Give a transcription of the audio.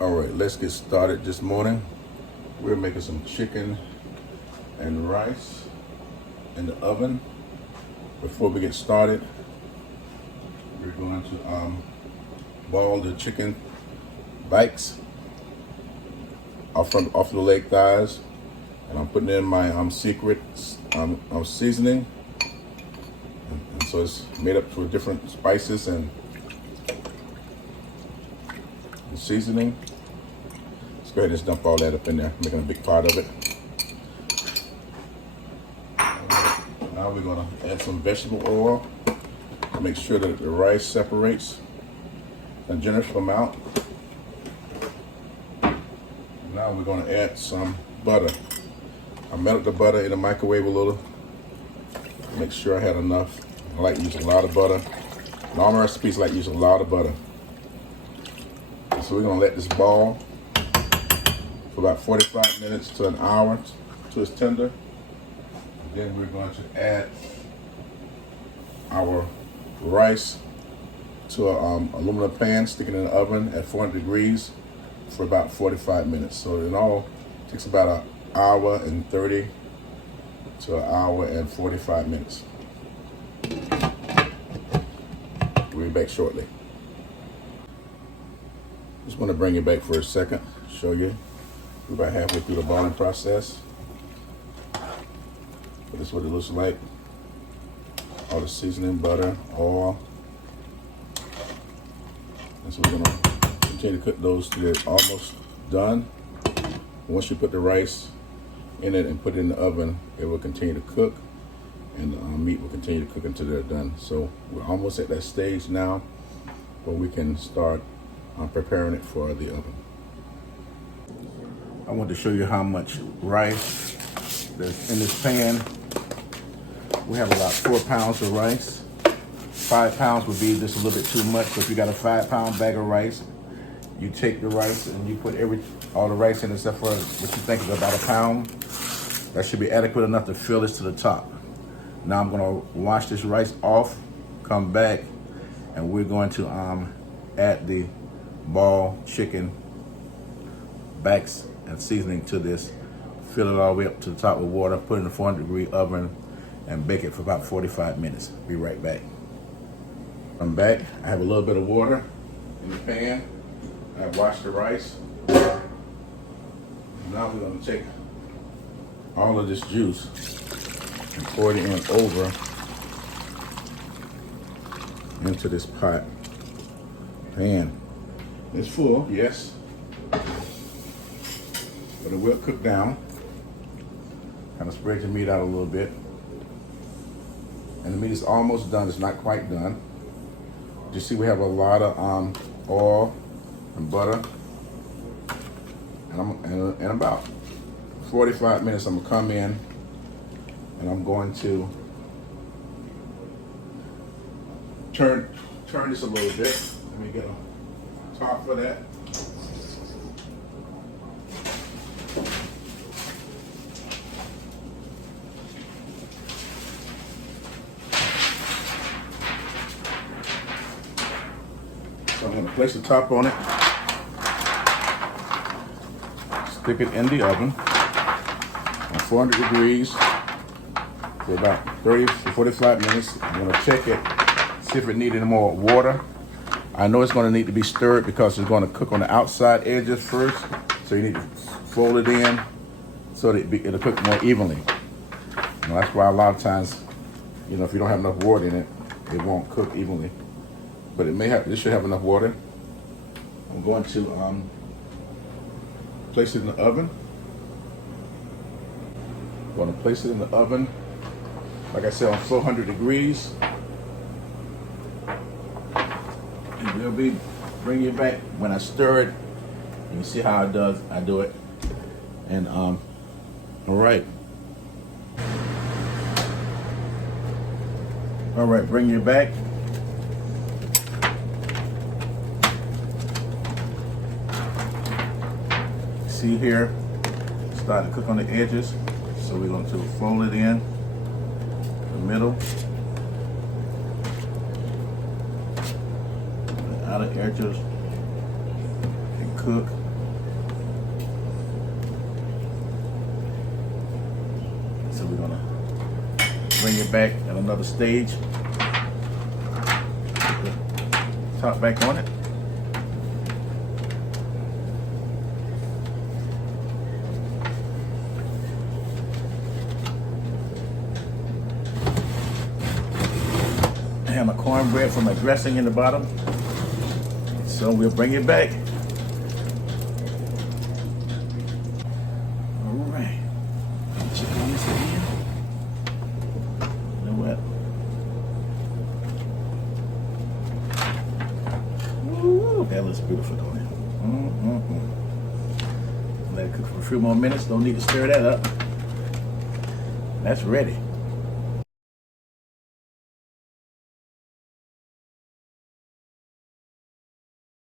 All right, let's get started this morning. We're making some chicken and rice in the oven. Before we get started, we're going to boil the chicken bikes off the leg thighs, and I'm putting in my secret seasoning. And so it's made up with different spices and seasoning. Let's go ahead and just dump all that up in there, making a big pot of it. Now we're gonna add some vegetable oil to make sure that the rice separates a generous amount. Now we're gonna add some butter. I melted the butter in the microwave a little. Make sure I had enough. I like using a lot of butter. In all my recipes, I like using a lot of butter. So we're gonna let this boil for about 45 minutes to an hour till it's tender. Then we're going to add our rice to an aluminum pan, stick it in the oven at 400 degrees for about 45 minutes. So in all, it takes about an hour and 30 to an hour and 45 minutes. We'll be back shortly. Just want to bring you back for a second, show you. We're about halfway through the boiling process. But this is what it looks like. All the seasoning, butter, oil. And so we're gonna continue to cook those till they're almost done. Once you put the rice in it and put it in the oven, it will continue to cook, and the meat will continue to cook until they're done. So we're almost at that stage now where we can start preparing it for the oven. I want to show you how much rice there's in this pan. We have about 4 pounds of rice. 5 pounds would be just a little bit too much. So if you got a 5-pound bag of rice, you take the rice and you put all the rice in except for what you think is about a pound. That should be adequate enough to fill this to the top. Now I'm gonna wash this rice off, come back, and we're going to add the boiled chicken backs and seasoning to this. Fill it all the way up to the top with water, put it in a 400-degree oven, and bake it for about 45 minutes. Be right back. I'm back. I have a little bit of water in the pan. I've washed the rice. Now we're going to take all of this juice and pour it in over into this pot. Pan. It's full, yes, but it will cook down. Kind of spread the meat out a little bit. And the meat is almost done. It's not quite done. You see we have a lot of oil and butter. And in about 45 minutes, I'm gonna come in and I'm going to turn this a little bit. Let me get a top for that. So I'm going to place the top on it, stick it in the oven on 400 degrees for about 30 to 45 minutes. I'm going to check it, see if it needs any more water. I know it's going to need to be stirred because it's going to cook on the outside edges first. So you need to fold it in so that it'll cook more evenly. And that's why a lot of times, if you don't have enough water in it, it won't cook evenly. But this should have enough water. I'm going to place it in the oven. I'm going to place it in the oven, like I said, on 400 degrees. And we'll bring it back when I stir it. You can see how I do it. And all right. All right, bring it back. See here, start to cook on the edges. So we're going to fold it in the middle. The outer edges can cook. Bring it back at another stage. Put the top back on it. I have my cornbread for my dressing in the bottom. So we'll bring it back. All right. Check on this again. You know what? Ooh, that looks beautiful, don't it? Let it cook for a few more minutes. Don't need to stir that up. That's ready.